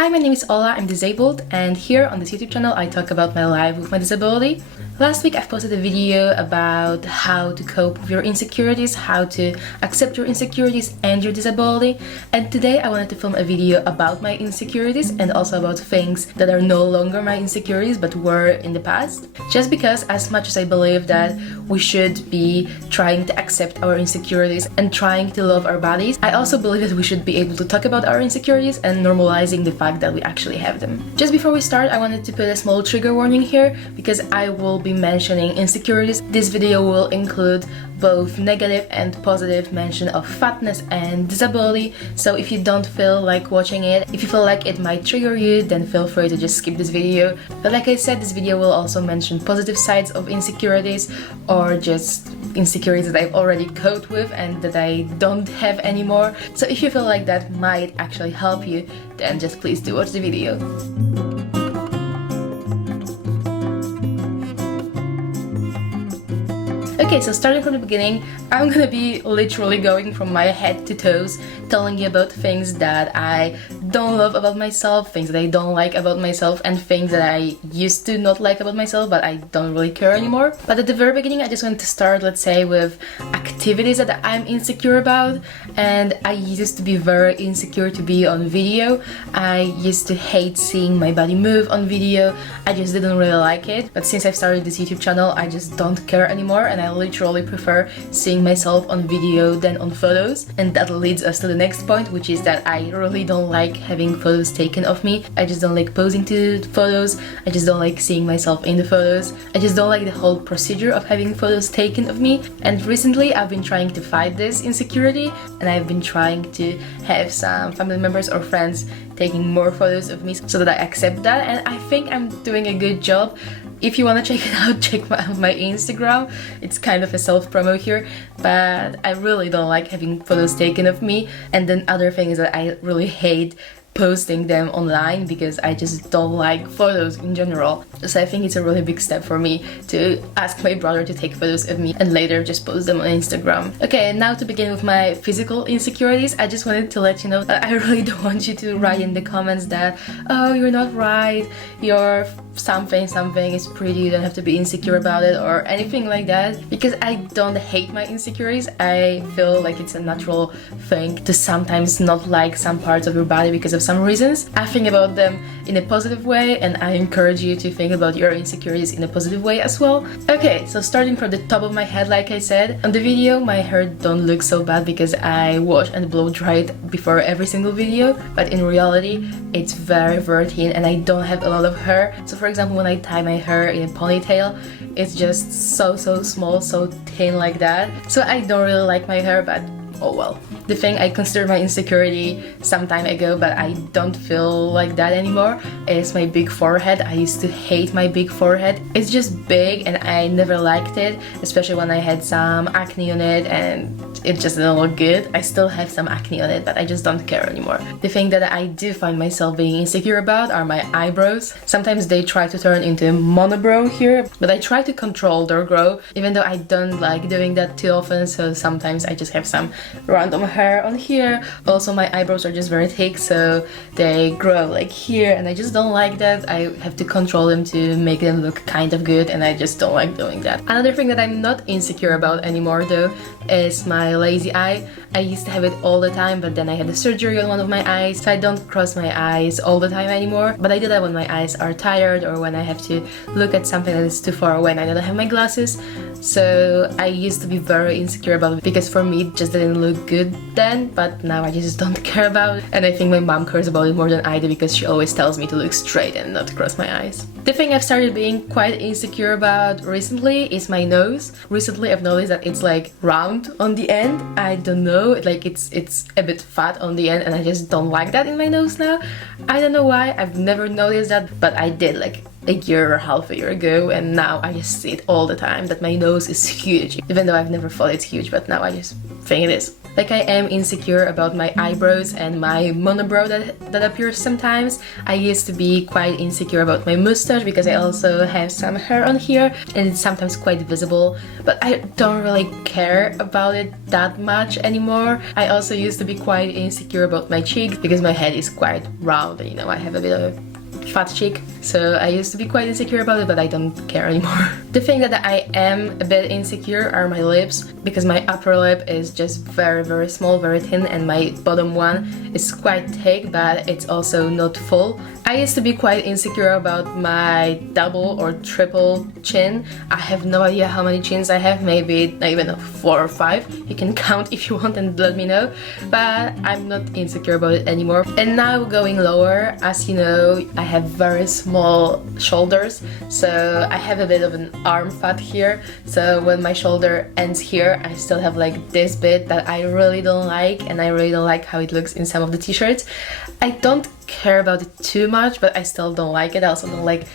Hi, my name is Ola, I'm disabled, and here on this YouTube channel I talk about my life with my disability. Last week I've posted a video about how to cope with your insecurities, how to accept your insecurities and your disability, and today I wanted to film a video about my insecurities and also about things that are no longer my insecurities but were in the past. Just because as much as I believe that we should be trying to accept our insecurities and trying to love our bodies, I also believe that we should be able to talk about our insecurities and normalizing the fact that we actually have them. Just before we start, I wanted to put a small trigger warning here because I will be mentioning insecurities. This video will include both negative and positive mention of fatness and disability, so if you don't feel like watching it, if you feel like it might trigger you, then feel free to just skip this video. But like I said, this video will also mention positive sides of insecurities or just insecurities that I've already coped with and that I don't have anymore. So if you feel like that might actually help you, then just please do watch the video. Okay, so starting from the beginning, I'm gonna be literally going from my head to toes, telling you about things that I don't love about myself, things that I don't like about myself, and things that I used to not like about myself, but I don't really care anymore. But at the very beginning, I just want to start, let's say, with activities that I'm insecure about. And I used to be very insecure to be on video. I used to hate seeing my body move on video. I just didn't really like it. But since I've started this YouTube channel, I just don't care anymore, and I literally prefer seeing myself on video than on photos. And that leads us to the next point, which is that I really don't like having photos taken of me. I just don't like posing to photos. I just don't like seeing myself in the photos. I just don't like the whole procedure of having photos taken of me. And recently I've been trying to fight this insecurity, and I've been trying to have some family members or friends taking more photos of me so that I accept that, and I think I'm doing a good job. If you want to check it out, check my Instagram. It's kind of a self-promo here, but I really don't like having photos taken of me. And then other thing is that I really hate posting them online because I just don't like photos in general. So I think it's a really big step for me to ask my brother to take photos of me and later just post them on Instagram. Okay, and now to begin with my physical insecurities, I just wanted to let you know that I really don't want you to write in the comments that, oh, you're not right, you're something is pretty, you don't have to be insecure about it or anything like that, because I don't hate my insecurities. I feel like it's a natural thing to sometimes not like some parts of your body because of some reasons. I think about them in a positive way, and I encourage you to think about your insecurities in a positive way as well. Okay, so starting from the top of my head, like I said, on the video my hair don't look so bad because I wash and blow dry it before every single video, but in reality it's very thin and I don't have a lot of hair. So for example, when I tie my hair in a ponytail, it's just so small, so thin like that. So I don't really like my hair, but oh well. The thing I considered my insecurity some time ago, but I don't feel like that anymore, is my big forehead. I used to hate my big forehead. It's just big and I never liked it, especially when I had some acne on it and it just didn't look good. I still have some acne on it, but I just don't care anymore. The thing that I do find myself being insecure about are my eyebrows. Sometimes they try to turn into a monobrow here, but I try to control their growth, even though I don't like doing that too often, so sometimes I just have some random hair on here. Also, my eyebrows are just very thick, so they grow like here, and I just don't like that. I have to control them to make them look kind of good, and I just don't like doing that. Another thing that I'm not insecure about anymore though is my lazy eye. I used to have it all the time, but then I had a surgery on one of my eyes, so I don't cross my eyes all the time anymore. But I do that when my eyes are tired or when I have to look at something that is too far away and I don't have my glasses. So I used to be very insecure about it because for me it just didn't look good then, but now I just don't care about it. And I think my mom cares about it more than I do because she always tells me to look straight and not cross my eyes. The thing I've started being quite insecure about recently is my nose. Recently I've noticed that it's like round on the end. I don't know, like it's a bit fat on the end and I just don't like that in my nose now. I don't know why, I've never noticed that, but I did like a year or half a year ago, and now I just see it all the time that my nose is huge, even though I've never thought it's huge, but now I just think it is. Like I am insecure about my eyebrows and my monobrow that appears sometimes. I used to be quite insecure about my mustache because I also have some hair on here and it's sometimes quite visible, but I don't really care about it that much anymore. I also used to be quite insecure about my cheeks because my head is quite round and, you know, I have a bit of a fat cheek, so I used to be quite insecure about it, but I don't care anymore. The thing that I am a bit insecure are my lips, because my upper lip is just very small, very thin, and my bottom one is quite thick, but it's also not full. I used to be quite insecure about my double or triple chin. I have no idea how many chins I have, maybe not even 4 or 5. You can count if you want and let me know, but I'm not insecure about it anymore. And now going lower, as you know, I have very small shoulders, so I have a bit of an arm fat here, so when my shoulder ends here, I still have like this bit that I really don't like, and I really don't like how it looks in some of the t-shirts. I don't care about it too much, but I still don't like it. I also don't like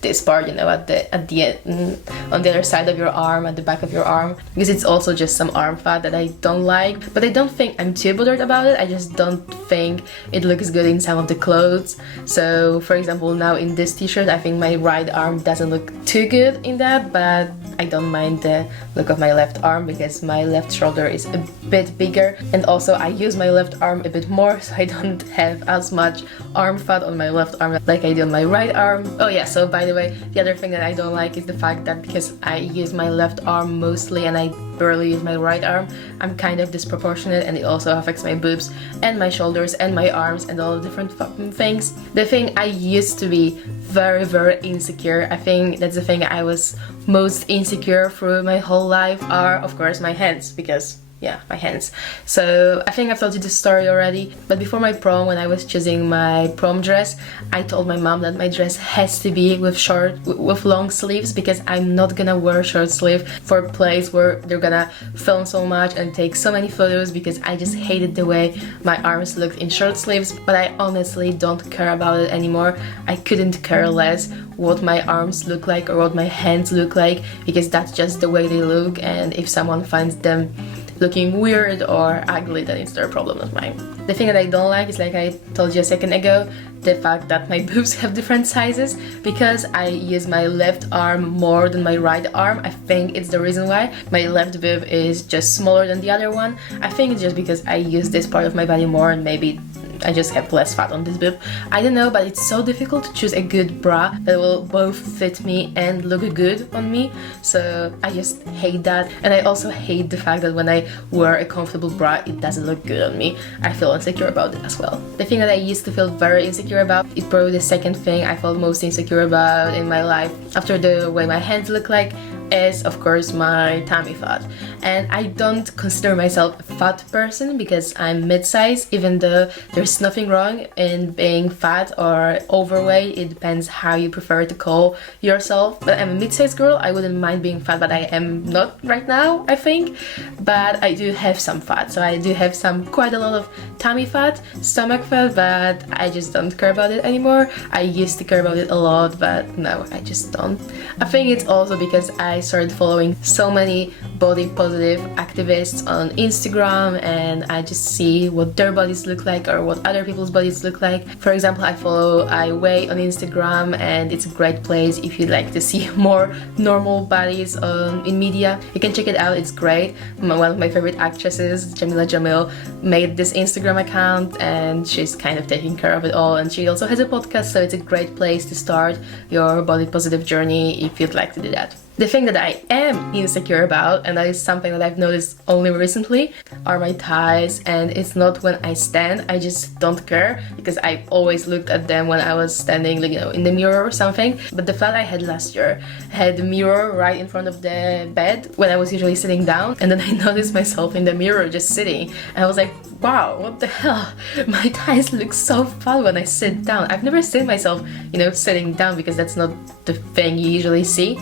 this part, you know, at the end, on the other side of your arm, at the back of your arm, because it's also just some arm fat that I don't like. But I don't think I'm too bothered about it. I just don't think it looks good in some of the clothes. So for example, now in this t-shirt, I think my right arm doesn't look too good in that, but I don't mind the look of my left arm because my left shoulder is a bit bigger, and also I use my left arm a bit more, so I don't have as much arm fat on my left arm like I do on my right arm. Oh yeah, so by the way, the other thing that I don't like is the fact that because I use my left arm mostly and I barely use my right arm, I'm kind of disproportionate, and it also affects my boobs and my shoulders and my arms and all the different things. The thing I used to be very insecure, I think that's the thing I was most insecure through my whole life, are of course my hands, because yeah, my hands. So I think I've told you this story already, but before my prom, when I was choosing my prom dress, I told my mom that my dress has to be with long sleeves, because I'm not gonna wear short sleeve for a place where they're gonna film so much and take so many photos, because I just hated the way my arms looked in short sleeves. But I honestly don't care about it anymore. I couldn't care less what my arms look like or what my hands look like, because that's just the way they look, and if someone finds them looking weird or ugly, then it's their problem, not mine. The thing that I don't like is, like I told you a second ago, the fact that my boobs have different sizes, because I use my left arm more than my right arm. I think it's the reason why my left boob is just smaller than the other one. I think it's just because I use this part of my body more, and maybe I just have less fat on this boob. I don't know, but it's so difficult to choose a good bra that will both fit me and look good on me, so I just hate that. And I also hate the fact that when I wear a comfortable bra, it doesn't look good on me. I feel insecure about it as well. The thing that I used to feel very insecure about is probably the second thing I felt most insecure about in my life, after the way my hands look like, is of course my tummy fat. And I don't consider myself a fat person because I'm mid-size, even though there's nothing wrong in being fat or overweight. It depends how you prefer to call yourself. But I'm a mid-size girl. I wouldn't mind being fat, but I am not right now, I think. But I do have some fat, so I do have quite a lot of tummy fat, stomach fat, but I just don't care about it anymore. I used to care about it a lot, but no, I just don't. I think it's also because I started following so many body positive activists on Instagram, and I just see what their bodies look like or what other people's bodies look like. For example, I follow I Weigh on Instagram, and it's a great place if you'd like to see more normal bodies in media. You can check it out, it's great. One of my favorite actresses, Jamila Jamil, made this Instagram account, and she's kind of taking care of it all, and she also has a podcast, so it's a great place to start your body positive journey if you'd like to do that. The thing that I am insecure about, and that is something that I've noticed only recently, are my thighs. And it's not when I stand, I just don't care, because I always looked at them when I was standing, like, you know, in the mirror or something. But the flat I had last year had the mirror right in front of the bed when I was usually sitting down, and then I noticed myself in the mirror just sitting, and I was like, wow, what the hell? My thighs look so fat when I sit down. I've never seen myself, you know, sitting down, because that's not the thing you usually see.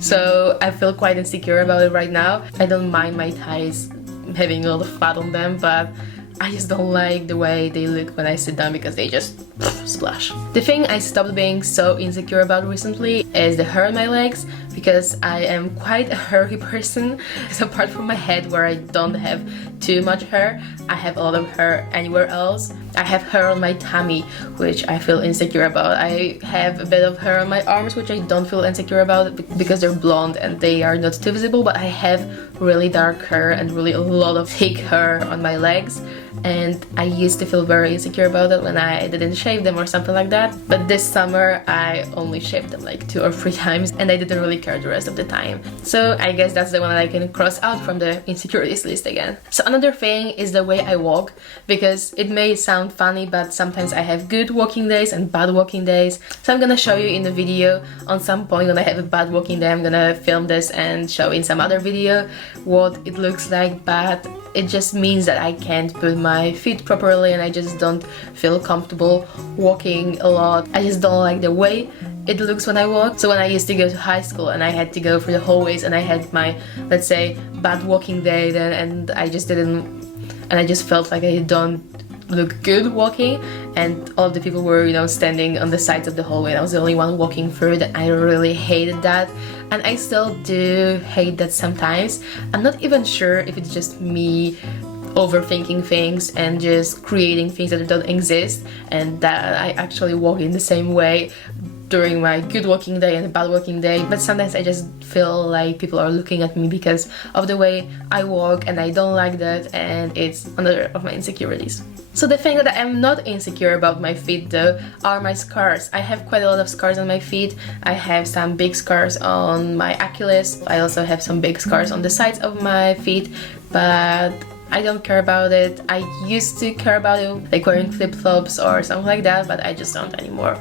So I feel quite insecure about it right now. I don't mind my thighs having a lot of fat on them, but I just don't like the way they look when I sit down, because they just splash. The thing I stopped being so insecure about recently is the hair on my legs, because I am quite a hairy person. So apart from my head, where I don't have too much hair, I have a lot of hair anywhere else. I have hair on my tummy, which I feel insecure about. I have a bit of hair on my arms, which I don't feel insecure about because they're blonde and they are not too visible, but I have really dark hair and really a lot of thick hair on my legs, and I used to feel very insecure about it when I didn't shave them or something like that. But this summer I only shaved them like 2 or 3 times, and I didn't really care the rest of the time. So I guess that's the one that I can cross out from the insecurities list again. So another thing is the way I walk, because it may sound funny, but sometimes I have good walking days and bad walking days. So I'm gonna show you in the video on some point when I have a bad walking day. I'm gonna film this and show in some other video what it looks like, but it just means that I can't put my feet properly and I just don't feel comfortable walking a lot. I just don't like the way it looks when I walk. So when I used to go to high school and I had to go through the hallways and I had my, let's say, bad walking day then, and I just felt like I don't look good walking, and all of the people were, you know, standing on the sides of the hallway and I was the only one walking through it. I really hated that, and I still do hate that sometimes. I'm not even sure if it's just me overthinking things and just creating things that don't exist, and that I actually walk in the same way during my good walking day and a bad walking day, but sometimes I just feel like people are looking at me because of the way I walk, and I don't like that, and it's another of my insecurities. So the thing that I'm not insecure about my feet though are my scars. I have quite a lot of scars on my feet. I have some big scars on my Achilles. I also have some big scars on the sides of my feet, but I don't care about it. I used to care about it, like wearing flip-flops or something like that, but I just don't anymore.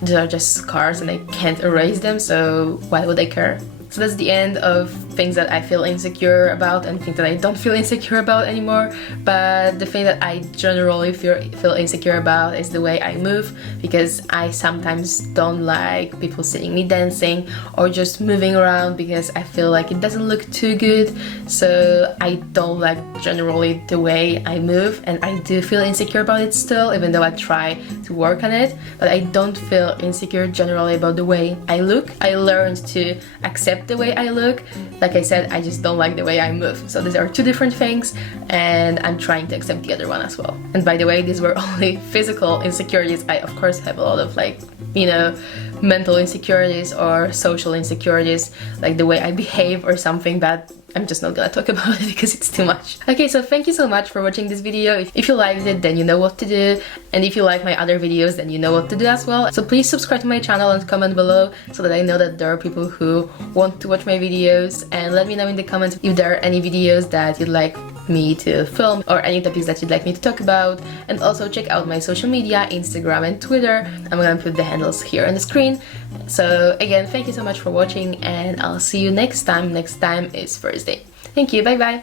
These are just scars and I can't erase them, so why would I care? So that's the end of things that I feel insecure about and things that I don't feel insecure about anymore. But the thing that I generally feel insecure about is the way I move, because I sometimes don't like people seeing me dancing or just moving around because I feel like it doesn't look too good. So I don't like generally the way I move, and I do feel insecure about it still, even though I try to work on it. But I don't feel insecure generally about the way I look. I learned to accept the way I look. Like I said, I just don't like the way I move. So these are 2 different things, and I'm trying to accept the other one as well. And by the way, these were only physical insecurities. I of course have a lot of, like, you know, mental insecurities or social insecurities, like the way I behave or something, but I'm just not gonna talk about it because it's too much. Okay, so thank you so much for watching this video. If you liked it, then you know what to do, and if you like my other videos, then you know what to do as well. So please subscribe to my channel and comment below so that I know that there are people who want to watch my videos, and let me know in the comments if there are any videos that you'd like me to film or any topics that you'd like me to talk about. And also check out my social media, Instagram and Twitter. I'm gonna put the handles here on the screen. So again, thank you so much for watching, and I'll see you next time. Next time is Thursday. Thank you, bye bye.